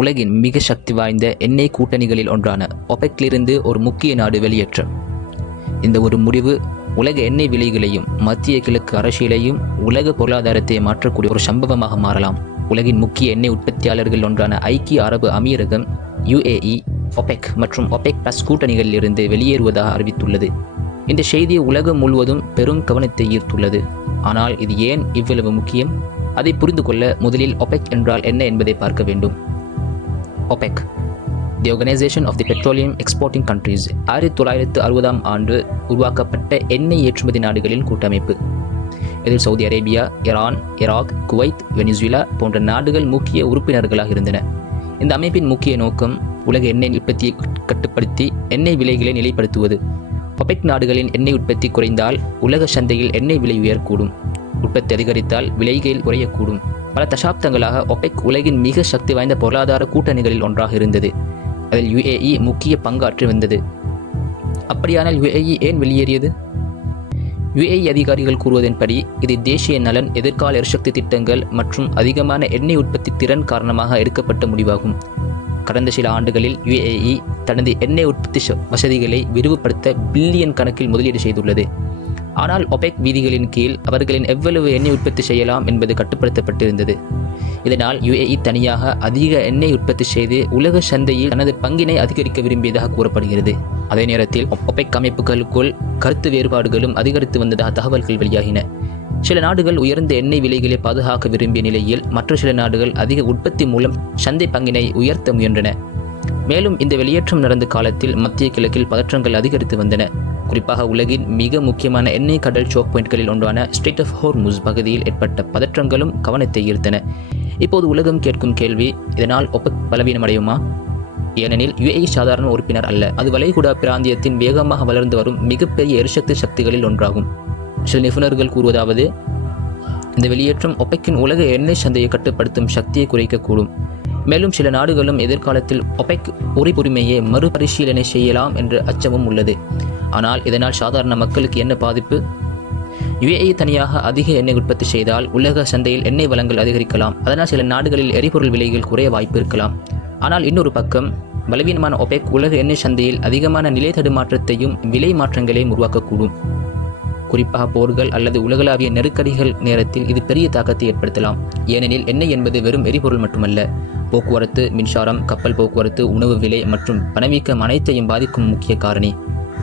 உலகின் மிக சக்தி வாய்ந்த எண்ணெய் கூட்டணிகளில் ஒன்றான ஒபெக்கிலிருந்து ஒரு முக்கிய நாடு வெளியேற்றம். இந்த ஒரு முடிவு உலக எண்ணெய் விலைகளையும் மத்திய கிழக்கு அரசியலையும் உலக பொருளாதாரத்தை மாற்றக்கூடிய ஒரு சம்பவமாக மாறலாம். உலகின் முக்கிய எண்ணெய் உற்பத்தியாளர்கள் ஒன்றான ஐக்கிய அரபு அமீரகம் UAE ஒபெக் மற்றும் ஒபெக் பிளஸ் கூட்டணிகளில் இருந்து வெளியேறுவதாக அறிவித்துள்ளது. இந்த செய்தி உலகம் முழுவதும் பெரும் கவனத்தை ஈர்த்துள்ளது. ஆனால் இது ஏன் இவ்வளவு முக்கியம்? அதை புரிந்து கொள்ள முதலில் ஒபெக் என்றால் என்ன என்பதை பார்க்க வேண்டும். OPEC, the organization of the petroleum exporting countries, 1960ஆம் ஆண்டு உருவாக்கப்பட்ட எண்ணெய் ஏற்றுமதி நாடுகளின் கூட்டமைப்பு. இதில் Saudi Arabia, Iran, Iraq, Kuwait, Venezuela போன்ற நாடுகள் முக்கிய உறுப்பினர்களாக இருந்தன. இந்த அமைப்பின் முக்கிய நோக்கம் உலக எண்ணெய் உற்பத்தியை கட்டுப்படுத்தி எண்ணெய் விலைகளை நிலைப்படுத்துவது. ஒபெக் நாடுகளின் எண்ணெய் உற்பத்தி குறைந்தால் உலக சந்தையில் எண்ணெய் விலை உயரக்கூடும். உற்பத்தி அதிகரித்தால் விலைகள் குறையக்கூடும். பல தசாப்தங்களாக ஒபெக் உலகின் மிக சக்தி வாய்ந்த பொருளாதார கூட்டணிகளில் ஒன்றாக இருந்தது. அதில் UAE முக்கிய பங்காற்றி வந்தது. அப்படியானால் UAE ஏன் வெளியேறியது? UAE அதிகாரிகள் கூறுவதன்படி இது தேசிய நலன், எதிர்கால எரிசக்தி திட்டங்கள் மற்றும் அதிகமான எண்ணெய் உற்பத்தி திறன் காரணமாக எடுக்கப்பட்ட முடிவாகும். கடந்த சில ஆண்டுகளில் UAE தனது எண்ணெய் உற்பத்தி வசதிகளை விரிவுபடுத்த பில்லியன் கணக்கில் முதலீடு செய்துள்ளது. ஆனால் ஒபெக் விதிகளின் கீழ் அவர்களின் எவ்வளவு எண்ணெய் உற்பத்தி செய்யலாம் என்பது கட்டுப்படுத்தப்பட்டிருந்தது. இதனால் UAE தனியாக அதிக எண்ணெய் உற்பத்தி செய்து உலக சந்தையில் தனது பங்கினை அதிகரிக்க விரும்பியதாக கூறப்படுகிறது. அதே நேரத்தில் ஒபெக் அமைப்புகளுக்குள் கருத்து வேறுபாடுகளும் அதிகரித்து வந்ததாக தகவல்கள் வெளியாகின. சில நாடுகள் உயர்ந்த எண்ணெய் விலைகளை பாதுகாக்க விரும்பிய நிலையில் மற்ற சில நாடுகள் அதிக உற்பத்தி மூலம் சந்தை பங்கினை உயர்த்த முயன்றன. மேலும் இந்த வெளியேற்றம் நடந்த காலத்தில் மத்திய கிழக்கில் பதற்றங்கள் அதிகரித்து வந்தன. குறிப்பாக உலகின் மிக முக்கியமான எண்ணெய் கடல் சோக் பாயிண்ட்களில் ஒன்றான ஸ்ட்ரெய்ட் ஆஃப் ஹோர்முஸ் பகுதியில் ஏற்பட்ட பதற்றங்களும் கவனத்தை ஈர்த்தன. இப்போது உலகம் கேட்கும் கேள்வி, இதனால் ஒபெக் பலவீனமடையுமா? ஏனெனில் UAE சாதாரண உறுப்பினர் அல்ல. அது வளைகுடா பிராந்தியத்தின் வேகமாக வளர்ந்து வரும் மிகப்பெரிய எரிசக்தி சக்திகளில் ஒன்றாகும். சில நிபுணர்கள் கூறுவதாவது, இந்த வெளியேற்றம் ஒபெக்கின் உலக எண்ணெய் சந்தையை கட்டுப்படுத்தும் சக்தியை குறைக்கக்கூடும். மேலும் சில நாடுகளும் எதிர்காலத்தில் ஒபெக் உரிமையை மறுபரிசீலனை செய்யலாம் என்ற அச்சமும் உள்ளது. ஆனால் இதனால் சாதாரண மக்களுக்கு என்ன பாதிப்பு? UAE தனியாக அதிக எண்ணெய் உற்பத்தி செய்தால் உலக சந்தையில் எண்ணெய் வளங்கள் அதிகரிக்கலாம். அதனால் சில நாடுகளில் எரிபொருள் விலைகள் குறைய வாய்ப்பு இருக்கலாம். ஆனால் இன்னொரு பக்கம் பலவீனமான ஒபெக் உலக எண்ணெய் சந்தையில் அதிகமான நிலை தடுமாற்றத்தையும் விலை மாற்றங்களையும் உருவாக்கக்கூடும். குறிப்பாக போர்கள் அல்லது உலகளாவிய நெருக்கடிகள் நேரத்தில் இது பெரிய தாக்கத்தை ஏற்படுத்தலாம். ஏனெனில் எண்ணெய் என்பது வெறும் எரிபொருள் மட்டுமல்ல. போக்குவரத்து, மின்சாரம், கப்பல் போக்குவரத்து, உணவு விலை மற்றும் பணவீக்கம் அனைத்தையும் பாதிக்கும் முக்கிய காரணி.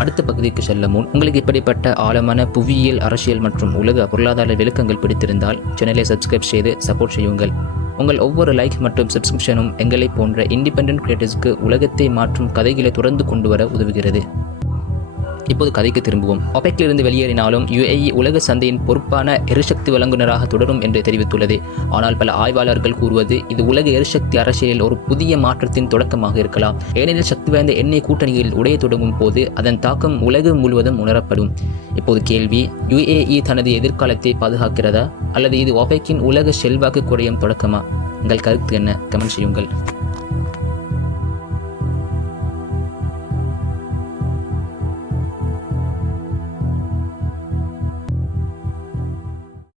அடுத்த பகுதிக்கு செல்ல முன் உங்களுக்கு இப்படிப்பட்ட ஆழமான புவியியல், அரசியல் மற்றும் உலக பொருளாதார விளக்கங்கள் பிடித்திருந்தால் சேனலை சப்ஸ்கிரைப் செய்து சப்போர்ட் செய்யுங்கள். உங்கள் ஒவ்வொரு லைக் மற்றும் சப்ஸ்கிரிப்ஷனும் எங்களை போன்ற இண்டிபெண்டன்ட் கிரியேட்டர்ஸ்க்கு உலகத்தை மாற்றும் கதைகளை தொடர்ந்து கொண்டு வர உதவுகிறது. இப்போது கதைக்கு திரும்புவோம். ஒபெக்கிலிருந்து வெளியேறினாலும் UAE உலக சந்தையின் பொறுப்பான எரிசக்தி வழங்குநராக தொடரும் என்று தெரிவித்துள்ளது. ஆனால் பல ஆய்வாளர்கள் கூறுவது இது உலக எரிசக்தி அரசியலில் ஒரு புதிய மாற்றத்தின் தொடக்கமாக இருக்கலாம். ஏனெனில் சக்தி வாய்ந்த எண்ணெய் கூட்டணிகளில் உடைய தொடங்கும் போது அதன் தாக்கம் உலகம் முழுவதும் உணரப்படும். இப்போது கேள்வி, UAE தனது எதிர்காலத்தை பாதுகாக்கிறதா அல்லது இது ஒபெக்கின் உலக செல்வாக்கு குறையும் தொடக்கமா? உங்கள் கருத்து என்ன? கமெண்ட் செய்யுங்கள்.